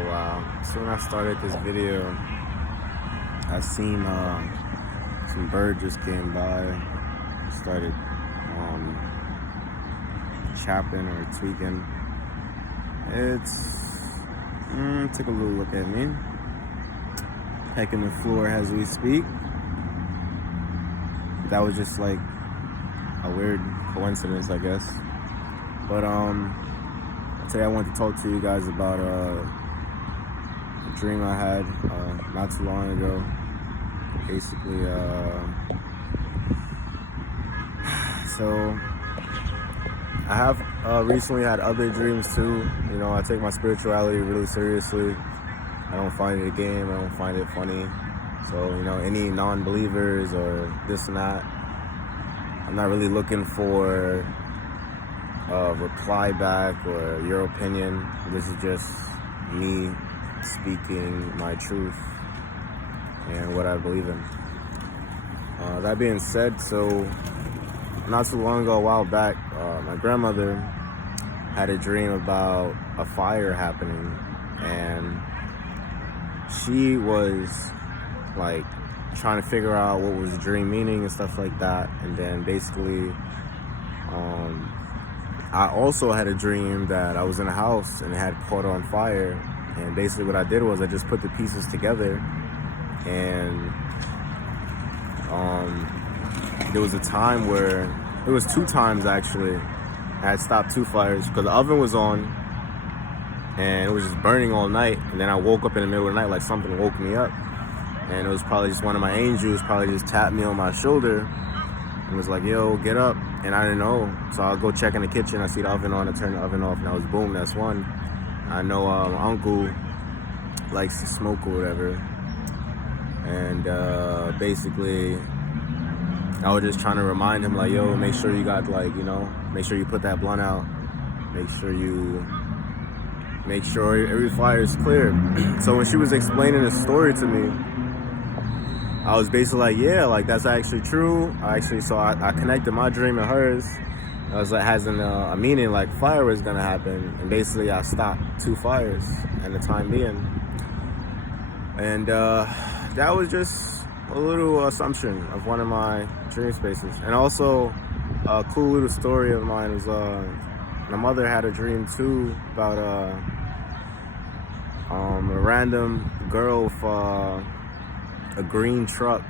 So when I started this video, I seen some bird just came by, started chapping or tweaking. Took a little look at me, pecking the floor as we speak. That was just like a weird coincidence, I guess. But today I wanted to talk to you guys about a dream I had not too long ago. Basically, so I have recently had other dreams too. You know, I take my spirituality really seriously. I don't find it a game. I don't find it funny. So, you know, any non-believers or this and that, I'm not really looking for a reply back or your opinion. This is just me speaking my truth and what I believe in. That being said, so not too long ago, a while back, my grandmother had a dream about a fire happening, and she was like trying to figure out what was the dream meaning and stuff like that. And then basically I also had a dream that I was in a house and it had caught on fire, and basically what I did was I just put the pieces together. And there was a time where, it was 2 times actually, I had stopped 2 fires because the oven was on and it was just burning all night. And then I woke up in the middle of the night like something woke me up, and it was probably just one of my angels probably just tapped me on my shoulder and was like, yo, get up. And I didn't know, so I'll go check in the kitchen. I see the oven on, I turn the oven off, and I was boom, that's one. I know my uncle likes to smoke or whatever, and basically I was just trying to remind him like, yo, make sure you got like, you know, make sure you put that blunt out, make sure every fire is clear. So when she was explaining the story to me, I was basically like, yeah, like that's actually true. I connected my dream and hers. I was like, has a meaning, like fire was gonna happen, and basically I stopped 2 fires in the time being. And that was just a little assumption of one of my dream spaces. And also a cool little story of mine was my mother had a dream too about a random girl with a green truck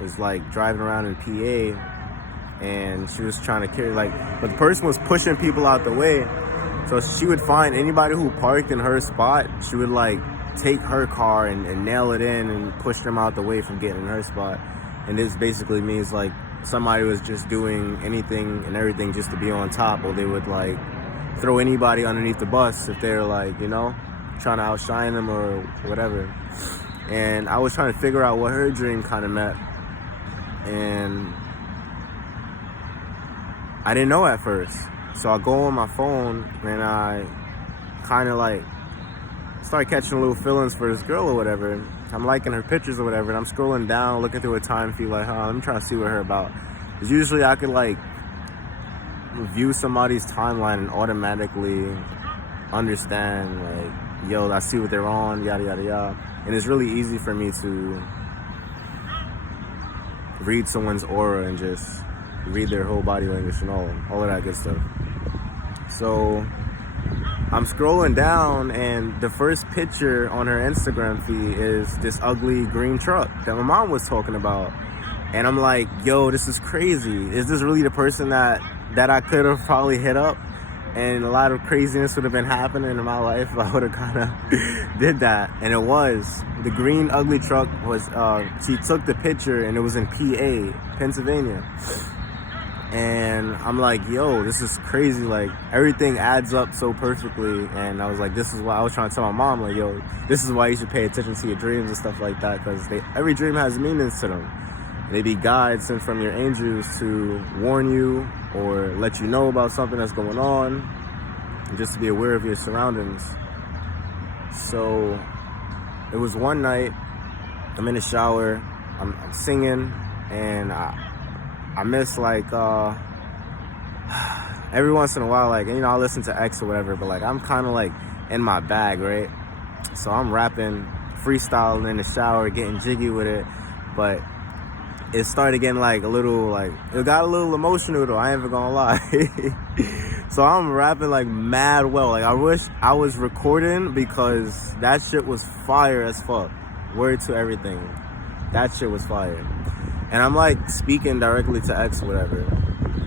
was like driving around in PA, and she was trying to carry but the person was pushing people out the way. So she would find anybody who parked in her spot, she would like take her car and nail it in and push them out the way from getting in her spot. And this basically means like somebody was just doing anything and everything just to be on top, or they would like throw anybody underneath the bus if they're like, you know, trying to outshine them or whatever. And I was trying to figure out what her dream kind of meant, and I didn't know at first. So I go on my phone and I kind of like start catching little feelings for this girl or whatever. I'm liking her pictures or whatever, and I'm scrolling down, looking through her time feed like, let me try to see what her about. Because usually I could like review somebody's timeline and automatically understand like, yo, I see what they're on, yada yada yada. And it's really easy for me to read someone's aura and just read their whole body language and all of that good stuff. So I'm scrolling down, and the first picture on her Instagram feed is this ugly green truck that my mom was talking about. And I'm like, yo, this is crazy. Is this really the person that I could have probably hit up? And a lot of craziness would have been happening in my life if I would have kind of did that. And it was. The green ugly truck was, she took the picture and it was in PA, Pennsylvania. And I'm like, yo, this is crazy. Like, everything adds up so perfectly. And I was like, this is why I was trying to tell my mom, like, yo, this is why you should pay attention to your dreams and stuff like that. Because every dream has meanings to them. They be guides sent from your angels to warn you or let you know about something that's going on, and just to be aware of your surroundings. So it was one night, I'm in the shower, I'm singing, and I miss like every once in a while, like, you know, I'll listen to X or whatever, but like I'm kind of like in my bag, right? So I'm rapping, freestyling in the shower, getting jiggy with it. But it started getting like a little, like, it got a little emotional though, I ain't even gonna lie. So I'm rapping like mad well. Like, I wish I was recording, because that shit was fire as fuck. Word to everything. That shit was fire. And I'm like speaking directly to X or whatever.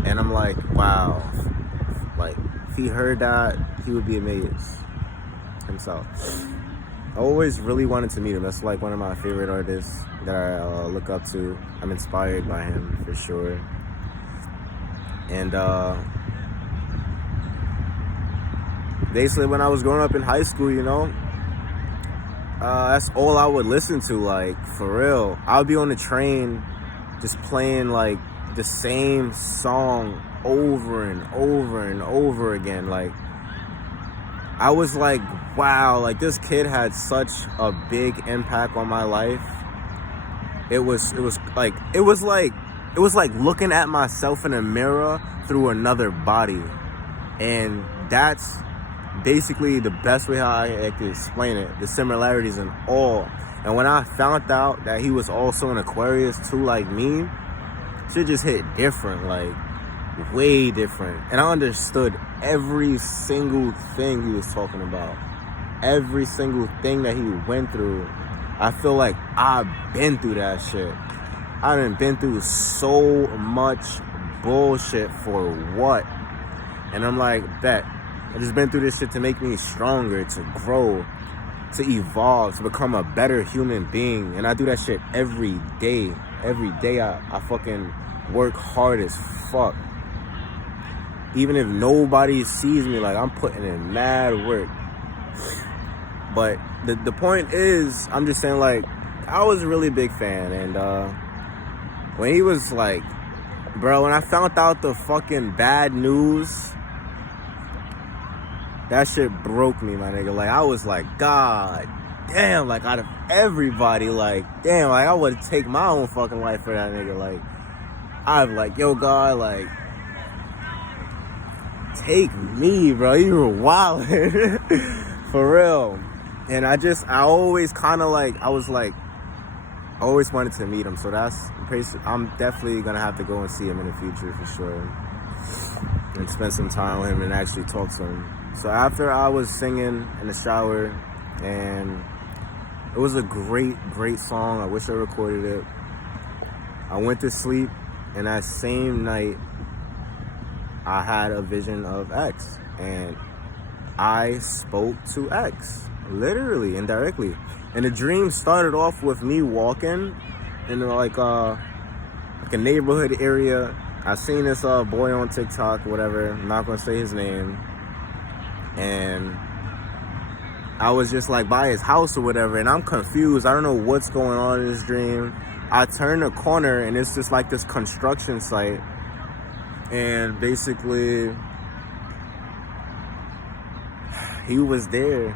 And I'm like, wow. Like, if he heard that, he would be amazed himself. I always really wanted to meet him. That's like one of my favorite artists that I look up to. I'm inspired by him for sure. And basically when I was growing up in high school, you know, that's all I would listen to, like, for real. I would be on the train just playing like the same song over and over and over again. Like, I was like, wow, like, this kid had such a big impact on my life. It was like looking at myself in a mirror through another body. And that's basically the best way how I could explain it. The similarities and all. And when I found out that he was also an Aquarius too, like me, shit just hit different, like way different. And I understood every single thing he was talking about. Every single thing that he went through. I feel like I've been through that shit. I done been through so much bullshit for what? And I'm like, bet. I just been through this shit to make me stronger, to grow, to evolve, to become a better human being. And I do that shit every day. Every day I fucking work hard as fuck. Even if nobody sees me, like, I'm putting in mad work. But the point is, I'm just saying, like, I was a really big fan. And when he was like, bro, when I found out the fucking bad news, that shit broke me, my nigga. Like, I was like, God damn, like, out of everybody, like, damn, like, I would take my own fucking life for that nigga. Like, I'm like, yo, God, like, take me, bro. You were wild. For real. And I always kind of like, I always wanted to meet him. So I'm definitely going to have to go and see him in the future for sure. And spend some time with him and actually talk to him. So after I was singing in the shower, and it was a great, great song. I wish I recorded it. I went to sleep, and that same night, I had a vision of X, and I spoke to X, literally, indirectly. And the dream started off with me walking in like a neighborhood area. I seen this boy on TikTok, whatever. I'm not gonna say his name. And I was just like by his house or whatever, and I'm confused. I don't know what's going on in this dream. I turn a corner, and it's just like this construction site. And basically, he was there.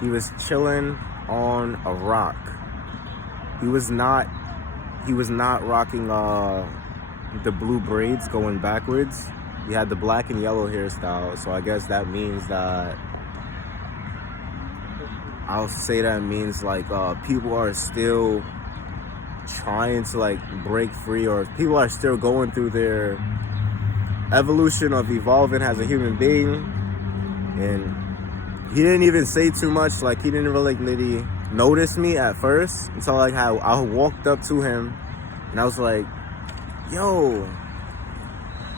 He was chilling on a rock. He was not rocking the blue braids going backwards. He had the black and yellow hairstyle. So I guess that means that, I'll say that means like people are still trying to like break free, or people are still going through their evolution of evolving as a human being. And he didn't even say too much. Like, he didn't really notice me at first until like how I walked up to him, and I was like, yo,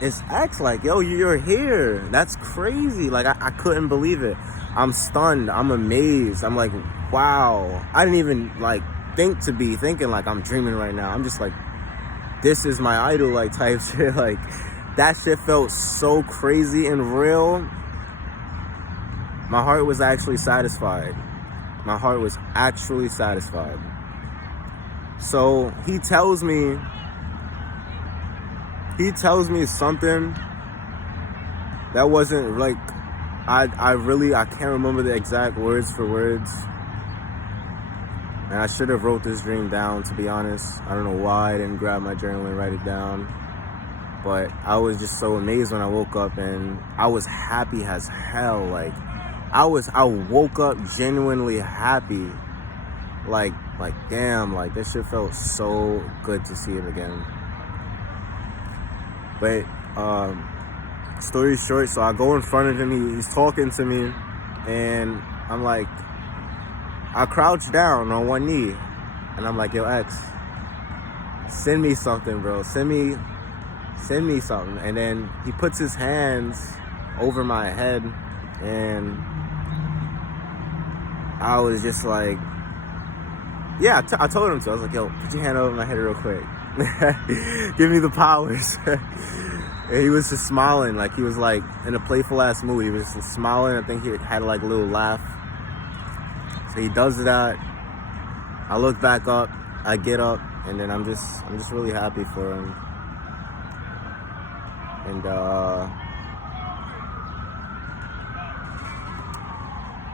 it's X. Like, yo, you're here. That's crazy. Like, I couldn't believe it. I'm stunned. I'm amazed. I'm like, wow. I didn't even like think to be thinking like I'm dreaming right now. I'm just like, this is my idol, like, type shit. Like, that shit felt so crazy and real. My heart was actually satisfied. My heart was actually satisfied. So he tells me something that wasn't like, I can't remember the exact words for words. And I should have wrote this dream down, to be honest. I don't know why I didn't grab my journal and write it down. But I was just so amazed when I woke up, and I was happy as hell. Like, I woke up genuinely happy. Like damn, like this shit felt so good to see him again. But story short, so I go in front of him, he's talking to me, and I'm like, I crouch down on one knee, and I'm like, yo, X, send me something, bro. Send me something. And then he puts his hands over my head, and I was just like, yeah, I told him to. I was like, yo, put your hand over my head real quick. Give me the powers. And he was just smiling, like he was like in a playful ass mood. He was just smiling. I think he had like a little laugh. So he does that. I look back up, I get up, and then I'm just really happy for him. And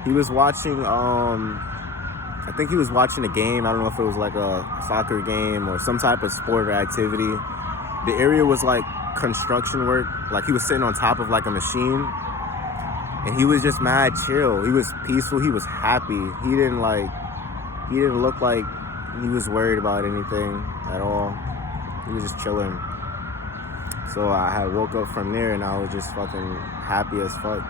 he was watching I think he was watching a game. I don't know if it was like a soccer game or some type of sport or activity. The area was like construction work. Like he was sitting on top of like a machine, and he was just mad chill. He was peaceful. He was happy. He didn't look like he was worried about anything at all. He was just chilling. So I had woke up from there, and I was just fucking happy as fuck.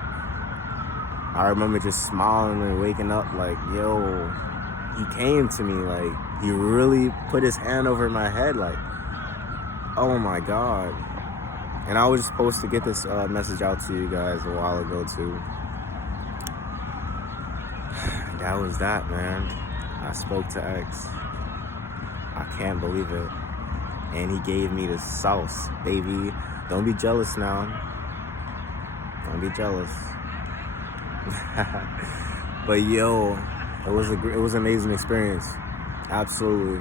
I remember just smiling and waking up like, yo, he came to me, like he really put his hand over my head, like, oh my God. And I was supposed to get this message out to you guys a while ago too. That was that, man. I spoke to X. I can't believe it. And he gave me the sauce, baby. Don't be jealous now. Don't be jealous. But yo, it was an amazing experience. Absolutely.